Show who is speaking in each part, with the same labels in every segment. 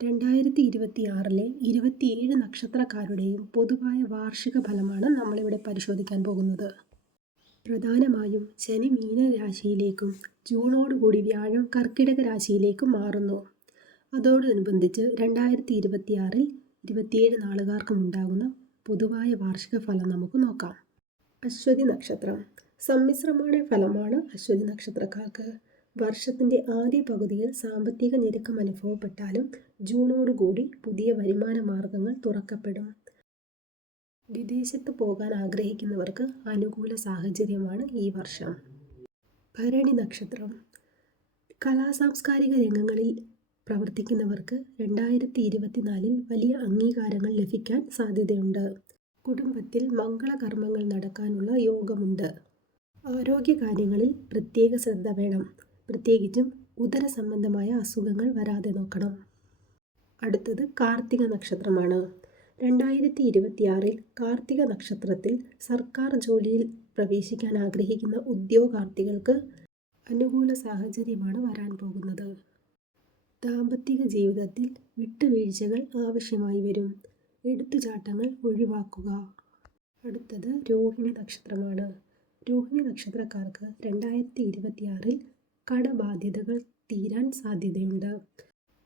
Speaker 1: രണ്ടായിരത്തി ഇരുപത്തിയാറിലെ ഇരുപത്തിയേഴ് നക്ഷത്രക്കാരുടെയും പൊതുവായ വാർഷിക ഫലമാണ് നമ്മളിവിടെ പരിശോധിക്കാൻ പോകുന്നത്. പ്രധാനമായും ശനി മീനരാശിയിലേക്കും ജൂണോടുകൂടി വ്യാഴം കർക്കിടക രാശിയിലേക്കും മാറുന്നു. അതോടനുബന്ധിച്ച് രണ്ടായിരത്തി ഇരുപത്തിയാറിൽ ഇരുപത്തിയേഴ് നാളുകാർക്കും ഉണ്ടാകുന്ന പൊതുവായ വാർഷിക ഫലം നമുക്ക് നോക്കാം. അശ്വതി നക്ഷത്രം. സമ്മിശ്രമായ ഫലമാണ് അശ്വതി നക്ഷത്രക്കാർക്ക്. വർഷത്തിന്റെ ആദ്യ പകുതിയിൽ സാമ്പത്തിക ഞെരുക്കം അനുഭവപ്പെട്ടാലും ജൂണോടുകൂടി പുതിയ വരുമാന മാർഗങ്ങൾ തുറക്കപ്പെടും. വിദേശത്ത് പോകാൻ ആഗ്രഹിക്കുന്നവർക്ക് അനുകൂല സാഹചര്യമാണ് ഈ വർഷം. ഭരണി നക്ഷത്രം. കലാ സാംസ്കാരിക രംഗങ്ങളിൽ പ്രവർത്തിക്കുന്നവർക്ക് രണ്ടായിരത്തി ഇരുപത്തിനാലിൽ വലിയ അംഗീകാരങ്ങൾ ലഭിക്കാൻ സാധ്യതയുണ്ട്. കുടുംബത്തിൽ മംഗളകർമ്മങ്ങൾ നടക്കാനുള്ള യോഗമുണ്ട്. ആരോഗ്യകാര്യങ്ങളിൽ പ്രത്യേക ശ്രദ്ധ വേണം. പ്രത്യേകിച്ചും ഉദര സംബന്ധമായ അസുഖങ്ങൾ വരാതെ നോക്കണം. അടുത്തത് കാർത്തിക നക്ഷത്രമാണ്. രണ്ടായിരത്തി ഇരുപത്തിയാറിൽ കാർത്തിക നക്ഷത്രത്തിൽ സർക്കാർ ജോലിയിൽ പ്രവേശിക്കാൻ ആഗ്രഹിക്കുന്ന ഉദ്യോഗാർത്ഥികൾക്ക് അനുകൂല സാഹചര്യമാണ് വരാൻ പോകുന്നത്. ദാമ്പത്തിക ജീവിതത്തിൽ വിട്ടുവീഴ്ചകൾ ആവശ്യമായി വരും. എടുത്തുചാട്ടങ്ങൾ ഒഴിവാക്കുക. അടുത്തത് രോഹിണി നക്ഷത്രമാണ്. രോഹിണി നക്ഷത്രക്കാർക്ക് രണ്ടായിരത്തി ഇരുപത്തിയാറിൽ കടബാധ്യതകൾ തീരാൻ സാധ്യതയുണ്ട്.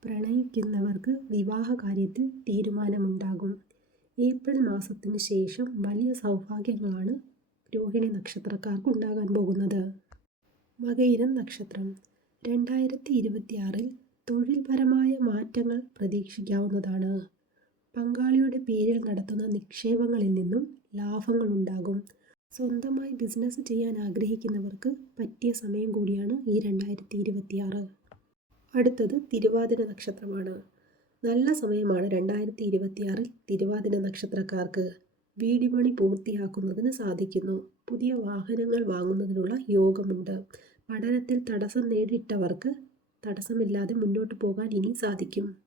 Speaker 1: പ്രണയിക്കുന്നവർക്ക് വിവാഹ കാര്യത്തിൽ തീരുമാനമുണ്ടാകും. ഏപ്രിൽ മാസത്തിന് ശേഷം വലിയ സൗഭാഗ്യങ്ങളാണ് രോഹിണി നക്ഷത്രക്കാർക്ക് ഉണ്ടാകാൻ പോകുന്നത്. മകയിരം നക്ഷത്രം. രണ്ടായിരത്തി ഇരുപത്തിയാറിൽ തൊഴിൽപരമായ മാറ്റങ്ങൾ പ്രതീക്ഷിക്കാവുന്നതാണ്. പങ്കാളിയുടെ പേരിൽ നടത്തുന്ന നിക്ഷേപങ്ങളിൽ നിന്നും ലാഭങ്ങൾ ഉണ്ടാകും സ്വന്തമായി ബിസിനസ് ചെയ്യാൻ ആഗ്രഹിക്കുന്നവർക്ക് പറ്റിയ സമയം കൂടിയാണ് ഈ രണ്ടായിരത്തി ഇരുപത്തിയാറ് അടുത്തത് തിരുവാതിര നക്ഷത്രമാണ്. നല്ല സമയമാണ് രണ്ടായിരത്തി ഇരുപത്തിയാറിൽ തിരുവാതിര നക്ഷത്രക്കാർക്ക്. വീട് പണി പൂർത്തിയാക്കുന്നതിന് സാധിക്കുന്നു. പുതിയ വാഹനങ്ങൾ വാങ്ങുന്നതിനുള്ള യോഗമുണ്ട്. പഠനത്തിൽ തടസ്സം നേരിട്ടവർക്ക് തടസ്സമില്ലാതെ മുന്നോട്ട് പോകാൻ ഇനി സാധിക്കും.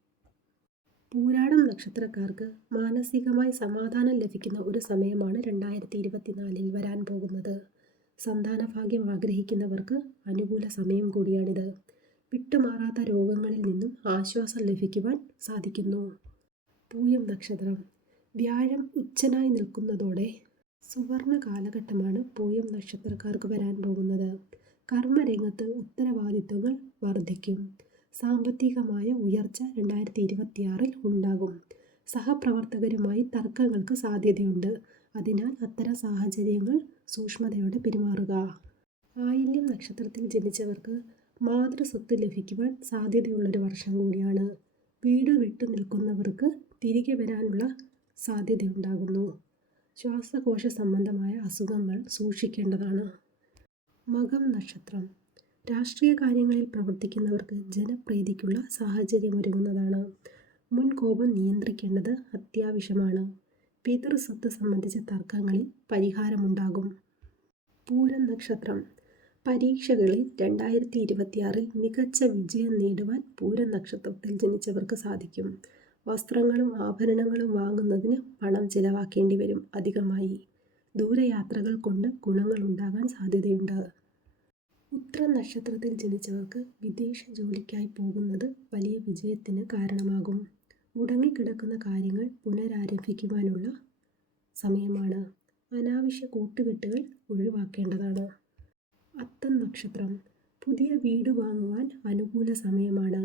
Speaker 1: പൂരാടം നക്ഷത്രക്കാർക്ക് മാനസികമായി സമാധാനം ലഭിക്കുന്ന ഒരു സമയമാണ് രണ്ടായിരത്തി ഇരുപത്തിനാലിൽ വരാൻ പോകുന്നത്. സന്താനഭാഗ്യം ആഗ്രഹിക്കുന്നവർക്ക് അനുകൂല സമയം കൂടിയാണിത്. വിട്ടുമാറാത്ത രോഗങ്ങളിൽ നിന്നും ആശ്വാസം ലഭിക്കുവാൻ സാധിക്കുന്നു. പൂയം നക്ഷത്രം. വ്യാഴം ഉച്ചനായി നിൽക്കുന്നതോടെ സുവർണ കാലഘട്ടമാണ് പൂയം നക്ഷത്രക്കാർക്ക് വരാൻ പോകുന്നത്. കർമ്മരംഗത്ത് ഉത്തരവാദിത്വങ്ങൾ വർദ്ധിക്കും. സാമ്പത്തികമായ ഉയർച്ച രണ്ടായിരത്തി ഇരുപത്തിയാറിൽ ഉണ്ടാകും. സഹപ്രവർത്തകരുമായി തർക്കങ്ങൾക്ക് സാധ്യതയുണ്ട്. അതിനാൽ അത്തരം സാഹചര്യങ്ങൾ സൂക്ഷ്മതയോടെ പെരുമാറുക. ആയില്യം നക്ഷത്രത്തിൽ ജനിച്ചവർക്ക് മാതൃസ്വത്ത് ലഭിക്കുവാൻ സാധ്യതയുള്ളൊരു വർഷം കൂടിയാണ്. വീട് വിട്ടു നിൽക്കുന്നവർക്ക് തിരികെ വരാനുള്ള സാധ്യതയുണ്ടാകുന്നു. ശ്വാസകോശ സംബന്ധമായ അസുഖങ്ങൾ സൂക്ഷിക്കേണ്ടതാണ്. മകം നക്ഷത്രം. രാഷ്ട്രീയ കാര്യങ്ങളിൽ പ്രവർത്തിക്കുന്നവർക്ക് ജനപ്രീതിക്കുള്ള സാഹചര്യമൊരുങ്ങുന്നതാണ്. മുൻകോപം നിയന്ത്രിക്കേണ്ടത് അത്യാവശ്യമാണ്. പിതൃസ്വത്ത് സംബന്ധിച്ച തർക്കങ്ങളിൽ പരിഹാരമുണ്ടാകും. പൂരം നക്ഷത്രം. പരീക്ഷകളിൽ രണ്ടായിരത്തി ഇരുപത്തിയാറിൽ മികച്ച വിജയം നേടുവാൻ പൂരം നക്ഷത്രത്തിൽ ജനിച്ചവർക്ക് സാധിക്കും. വസ്ത്രങ്ങളും ആഭരണങ്ങളും വാങ്ങുന്നതിന് പണം ചിലവാക്കേണ്ടി വരും അധികമായി. ദൂരയാത്രകൾ കൊണ്ട് ഗുണങ്ങളുണ്ടാകാൻ സാധ്യതയുണ്ട്. ഉത്ര നക്ഷത്രത്തിൽ ജനിച്ചവർക്ക് വിദേശ ജോലിക്കായി പോകുന്നത് വലിയ വിജയത്തിന് കാരണമാകും. മുടങ്ങിക്കിടക്കുന്ന കാര്യങ്ങൾ പുനരാരംഭിക്കുവാനുള്ള സമയമാണ്. അനാവശ്യ കൂട്ടുകെട്ടുകൾ ഒഴിവാക്കേണ്ടതാണ്. അത്തം നക്ഷത്രം പുതിയ വീട് വാങ്ങുവാൻ അനുകൂല സമയമാണ്.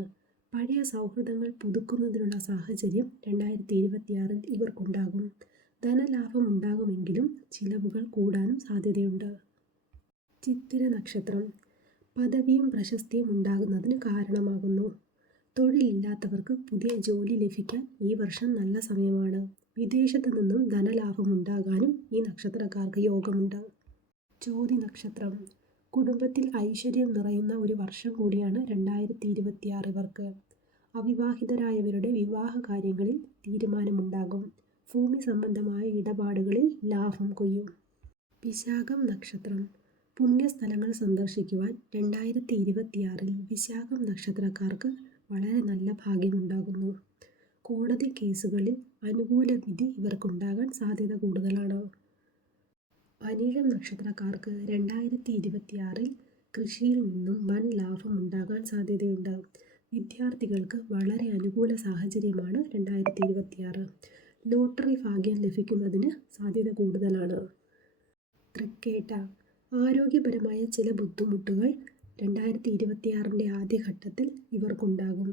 Speaker 1: പഴയ സൗഹൃദങ്ങൾ പുതുക്കുന്നതിനുള്ള സാഹചര്യം രണ്ടായിരത്തി ഇരുപത്തിയാറിൽ ഇവർക്കുണ്ടാകും. ധനലാഭം ഉണ്ടാകുമെങ്കിലും ചിലവുകൾ കൂടാനും സാധ്യതയുണ്ട്. ചിത്തിര നക്ഷത്രം പദവിയും പ്രശസ്തിയും ഉണ്ടാകുന്നതിന് കാരണമാകുന്നു. തൊഴിലില്ലാത്തവർക്ക് പുതിയ ജോലി ലഭിക്കാൻ ഈ വർഷം നല്ല സമയമാണ്. വിദേശത്തു നിന്നും ധനലാഭം ഉണ്ടാകാനും ഈ നക്ഷത്രക്കാർക്ക് യോഗമുണ്ട്. ചോതി നക്ഷത്രം. കുടുംബത്തിൽ ഐശ്വര്യം നിറയുന്ന ഒരു വർഷം കൂടിയാണ് രണ്ടായിരത്തി ഇരുപത്തിയാറ് ഇവർക്ക് അവിവാഹിതരായവരുടെ വിവാഹ കാര്യങ്ങളിൽ തീരുമാനമുണ്ടാകും. ഭൂമി സംബന്ധമായ ഇടപാടുകളിൽ ലാഭം കൊയ്യും. വിശാഖം നക്ഷത്രം. പുണ്യസ്ഥലങ്ങൾ സന്ദർശിക്കുവാൻ രണ്ടായിരത്തി ഇരുപത്തിയാറിൽ വിശാഖം നക്ഷത്രക്കാർക്ക് വളരെ നല്ല ഭാഗ്യമുണ്ടാകുന്നു. കോടതി കേസുകളിൽ അനുകൂല വിധി ഇവർക്കുണ്ടാകാൻ സാധ്യത കൂടുതലാണ്. അനിഴം നക്ഷത്രക്കാർക്ക് രണ്ടായിരത്തി ഇരുപത്തിയാറിൽ കൃഷിയിൽ നിന്നും വൻ ലാഭം ഉണ്ടാകാൻ സാധ്യതയുണ്ട്. വിദ്യാർത്ഥികൾക്ക് വളരെ അനുകൂല സാഹചര്യമാണ് രണ്ടായിരത്തി ഇരുപത്തിയാറ് ലോട്ടറി ഭാഗ്യം ലഭിക്കുന്നതിന് സാധ്യത കൂടുതലാണ്. തൃക്കേട്ട ആരോഗ്യപരമായ ചില ബുദ്ധിമുട്ടുകൾ രണ്ടായിരത്തി ഇരുപത്തിയാറിന്റെ ആദ്യഘട്ടത്തിൽ ഇവർക്കുണ്ടാകും.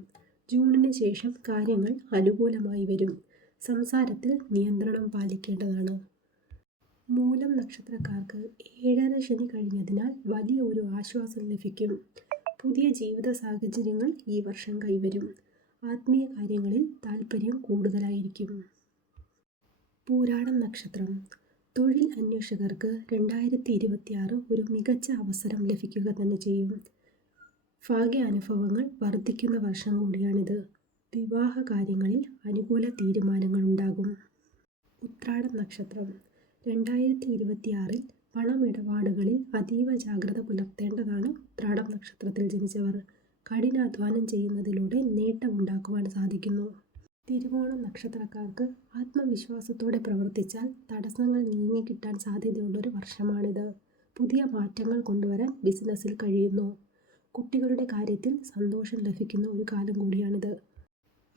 Speaker 1: ജൂണിന് ശേഷം കാര്യങ്ങൾ അനുകൂലമായി വരും. സംസാരത്തിൽ നിയന്ത്രണം പാലിക്കേണ്ടതാണ്. മൂലം നക്ഷത്രക്കാർക്ക് ഏഴര ശനി കഴിഞ്ഞതിനാൽ വലിയ ഒരു ആശ്വാസം ലഭിക്കും. പുതിയ ജീവിത സാഹചര്യങ്ങൾ ഈ വർഷം കൈവരും. ആത്മീയ കാര്യങ്ങളിൽ താൽപ്പര്യം കൂടുതലായിരിക്കും. പൂരാടം നക്ഷത്രം. തൊഴിൽ അന്വേഷകർക്ക് രണ്ടായിരത്തി ഇരുപത്തിയാറ് ഒരു മികച്ച അവസരം ലഭിക്കുക തന്നെ ചെയ്യും. ഭാഗ്യാനുഭവങ്ങൾ വർദ്ധിക്കുന്ന വർഷം കൂടിയാണിത്. വിവാഹ കാര്യങ്ങളിൽ അനുകൂല തീരുമാനങ്ങൾ ഉണ്ടാകും. ഉത്രാടം നക്ഷത്രം. രണ്ടായിരത്തി ഇരുപത്തിയാറിൽ പണമിടപാടുകളിൽ അതീവ ജാഗ്രത പുലർത്തേണ്ടതാണ് ഉത്രാടം നക്ഷത്രത്തിൽ ജനിച്ചവർ. കഠിനാധ്വാനം ചെയ്യുന്നതിലൂടെ നേട്ടമുണ്ടാക്കുവാൻ സാധിക്കുന്നു. തിരുവോണം നക്ഷത്രക്കാർക്ക് ആത്മവിശ്വാസത്തോടെ പ്രവർത്തിച്ചാൽ തടസ്സങ്ങൾ നീങ്ങിക്കിട്ടാൻ സാധ്യതയുള്ളൊരു വർഷമാണിത്. പുതിയ മാറ്റങ്ങൾ കൊണ്ടുവരാൻ ബിസിനസ്സിൽ കഴിയുന്നു. കുട്ടികളുടെ കാര്യത്തിൽ സന്തോഷം ലഭിക്കുന്ന ഒരു കാലം കൂടിയാണിത്.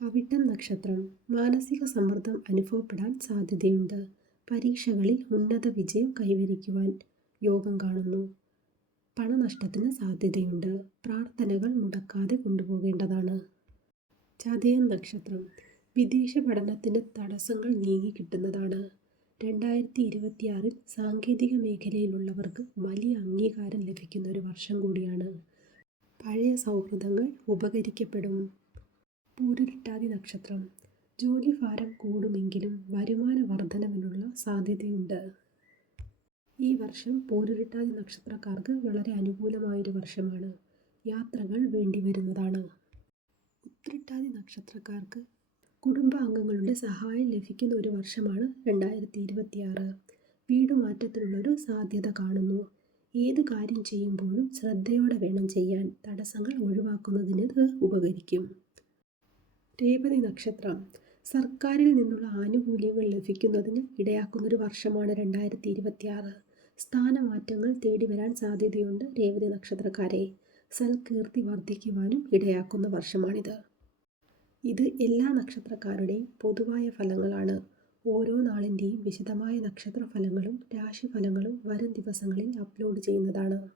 Speaker 1: അവിട്ടം നക്ഷത്രം മാനസിക സമ്മർദ്ദം അനുഭവപ്പെടാൻ സാധ്യതയുണ്ട്. പരീക്ഷകളിൽ ഉന്നത വിജയം കൈവരിക്കുവാൻ യോഗം കാണുന്നു. പണനഷ്ടത്തിന് സാധ്യതയുണ്ട്. പ്രാർത്ഥനകൾ മുടക്കാതെ കൊണ്ടുപോകേണ്ടതാണ്. ചതയം നക്ഷത്രം വിദേശ പഠനത്തിന് തടസ്സങ്ങൾ നീങ്ങി കിട്ടുന്നതാണ്. രണ്ടായിരത്തി ഇരുപത്തിയാറിൽ സാങ്കേതിക മേഖലയിലുള്ളവർക്ക് വലിയ അംഗീകാരം ലഭിക്കുന്ന ഒരു വർഷം കൂടിയാണ്. പഴയ സൗഹൃദങ്ങൾ ഉപകരിക്കപ്പെടും. പൂരുരുട്ടാതി നക്ഷത്രം. ജോലി ഭാരം കൂടുമെങ്കിലും വരുമാന വർധനവിനുള്ള സാധ്യതയുണ്ട്. ഈ വർഷം പൂരുരുട്ടാതി നക്ഷത്രക്കാർക്ക് വളരെ അനുകൂലമായൊരു വർഷമാണ്. യാത്രകൾ വേണ്ടി വരുന്നതാണ് ഉത്രട്ടാതി നക്ഷത്രക്കാർക്ക് കുടുംബാംഗങ്ങളുടെ സഹായം ലഭിക്കുന്ന ഒരു വർഷമാണ് രണ്ടായിരത്തി ഇരുപത്തിയാറ് വീടുമാറ്റത്തിനുള്ളൊരു സാധ്യത കാണുന്നു. ഏത് കാര്യം ചെയ്യുമ്പോഴും ശ്രദ്ധയോടെ വേണം ചെയ്യാൻ തടസ്സങ്ങൾ ഒഴിവാക്കുന്നതിന് ഇത് ഉപകരിക്കും. രേവതി നക്ഷത്രം. സർക്കാരിൽ നിന്നുള്ള ആനുകൂല്യങ്ങൾ ലഭിക്കുന്നതിന് ഇടയാക്കുന്നൊരു വർഷമാണ് രണ്ടായിരത്തി ഇരുപത്തിയാറ് സ്ഥാനമാറ്റങ്ങൾ തേടി വരാൻ സാധ്യതയുണ്ട് രേവതി നക്ഷത്രക്കാരെ. സൽകീർത്തി വർദ്ധിക്കുവാനും ഇടയാക്കുന്ന വർഷമാണിത്. ഇത് എല്ലാ നക്ഷത്രക്കാരുടെയും പൊതുവായ ഫലങ്ങളാണ്. ഓരോ നാളിന്റെയും വിശദമായ നക്ഷത്രഫലങ്ങളും രാശിഫലങ്ങളും വരും ദിവസങ്ങളിൽ അപ്ലോഡ് ചെയ്യുന്നതാണ്.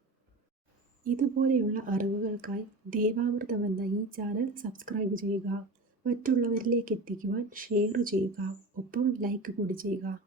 Speaker 1: ഇതുപോലെയുള്ള അറിവുകൾക്കായി ദേവാമൃതം എന്ന ഈ ചാനൽ സബ്സ്ക്രൈബ് ചെയ്യുക. മറ്റുള്ളവരിലേക്ക് എത്തിക്കുവാൻ ഷെയർ ചെയ്യുക. ഒപ്പം ലൈക്ക് കൂടി ചെയ്യുക.